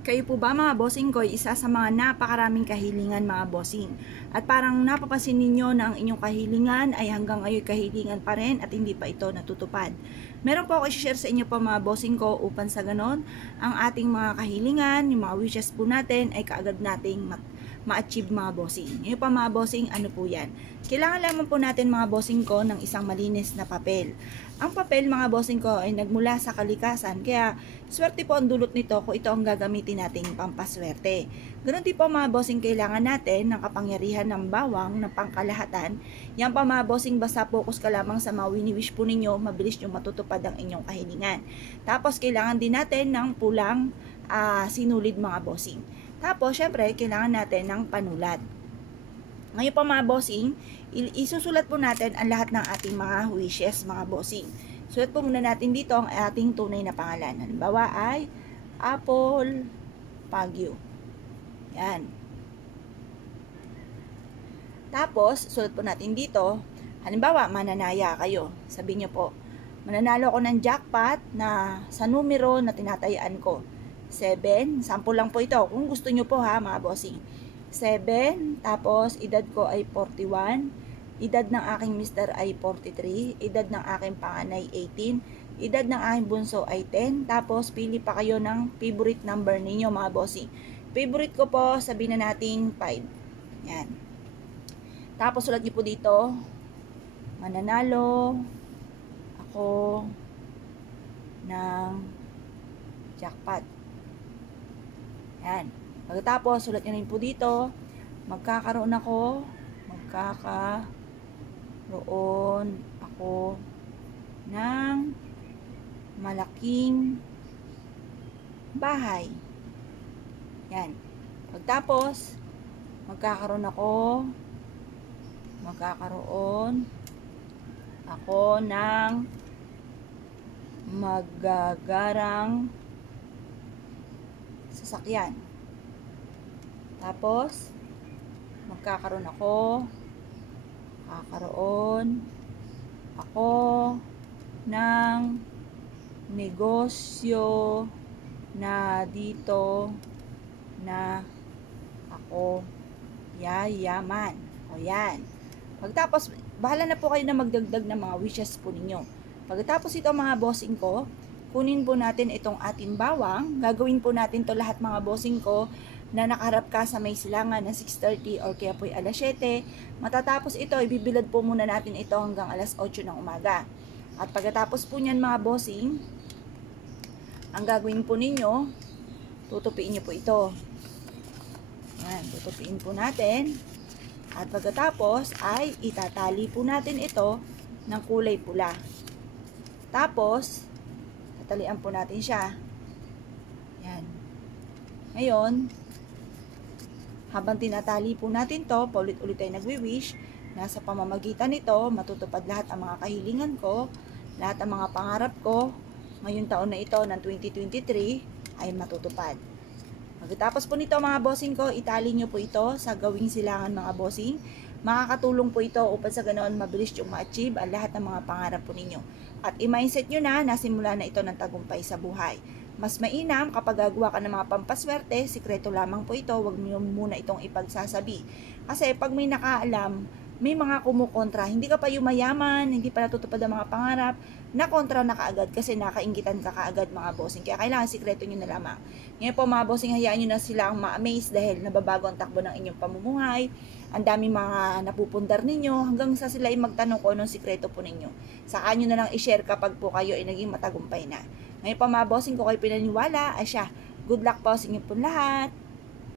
Kayo po ba mga bossing ko, isa sa mga napakaraming kahilingan mga bossing? At parang napapansin ninyo na ang inyong kahilingan ay hanggang ngayon kahilingan pa rin at hindi pa ito natutupad. Meron po ako i-share sa inyo po mga bossing ko upang sa ganon, ang ating mga kahilingan, yung mga wishes po natin ay kaagad nating ma-achieve mga bossing. Ngayon pa mga bossing, ano po yan? Kailangan lamang po natin mga bossing ko ng isang malinis na papel. Ang papel mga bossing ko ay nagmula sa kalikasan, kaya swerte po ang dulot nito kung ito ang gagamitin nating pampaswerte. Ganun din po mga bossing, kailangan natin ng kapangyarihan ng bawang, ng pangkalahatan. Yan pa mga bossing, basta focus ka lamang sa mga wini-wish po ninyo, mabilis nyo matutupad ang inyong kahilingan. Tapos kailangan din natin ng pulang sinulid mga bossing. Tapos syempre kailangan natin ng panulat. Ngayon pa mga bossing, isusulat po natin ang lahat ng ating mga wishes mga bossing. Sulat po muna natin dito ang ating tunay na pangalan. Halimbawa ay Apple Pagyo. Yan. Tapos, sulat po natin dito, halimbawa, mananaya kayo. Sabihin nyo po, mananalo ako ng jackpot na sa numero na tinatayaan ko. 7, sample lang po ito. Kung gusto nyo po ha, mga bossing. 7, tapos edad ko ay 41, edad ng aking mister ay 43, edad ng aking panganay 18, edad ng aking bunso ay 10, tapos pili pa kayo ng favorite number ninyo mga bossing. Favorite ko po, sabihin na natin 5. Yan. Tapos sulat niyo po dito, mananalo ako ng jackpot. Yan. Pagkatapos, sulat nyo rin po dito, magkakaroon ako ng malaking bahay. Yan. Pagkatapos, magkakaroon ako ng magagarang sasakyan. Tapos, magkakaroon ako ng negosyo na dito na ako yayaman. O yan. Pagtapos, bahala na po kayo na magdagdag ng mga wishes po ninyo. Pagkatapos ito mga bossing ko, kunin po natin itong ating bawang. Gagawin po natin to lahat mga bossing ko na nakaharap ka sa may silangan ng 6:30 or kaya po ay alas 7. Matatapos ito, ibibilad po muna natin ito hanggang alas 8 ng umaga. At pagkatapos po niyan mga bossing, ang gagawin po ninyo, tutupiin nyo po ito. Yan, tutupiin po natin. At pagkatapos ay itatali po natin ito ng kulay pula. Tapos, tatalian po natin siya. Yan. Ngayon, habang tinatali po natin to, paulit-ulit tayo nagwi-wish, nasa pamamagitan nito, matutupad lahat ang mga kahilingan ko, lahat ang mga pangarap ko, ngayong taon na ito ng 2023 ay matutupad. Pagkatapos po nito mga bossing ko, itali nyo po ito sa gawing silangan mga bossing. Makakatulong po ito upang sa ganoon mabilis yung ma-achieve ang lahat ng mga pangarap po ninyo. At i-mindset nyo na nasimula na ito ng tagumpay sa buhay. Mas mainam kapag gagawa ka ng mga pampaswerte, sikreto lamang po ito, huwag nyo muna itong ipagsasabi. Kasi pag may nakaalam, may mga kumukontra, hindi ka pa yumayaman, hindi pa natutupad ang mga pangarap, na kontra na kaagad kasi nakaingitan ka kaagad mga bossing. Kaya kailangan sikreto nyo na lamang. Ngayon po mga bossing, hayaan nyo na sila ang ma-amaze dahil nababago ang takbo ng inyong pamumuhay. Ang dami mga napupundar ninyo hanggang sa sila ay magtanong kung anong sikreto po ninyo. Saka nyo na lang i-share kapag po kayo ay naging matagumpay na. Ngayon po mga bossing, kung kayo pinaniwala, ay siya. Good luck po sa inyo po lahat.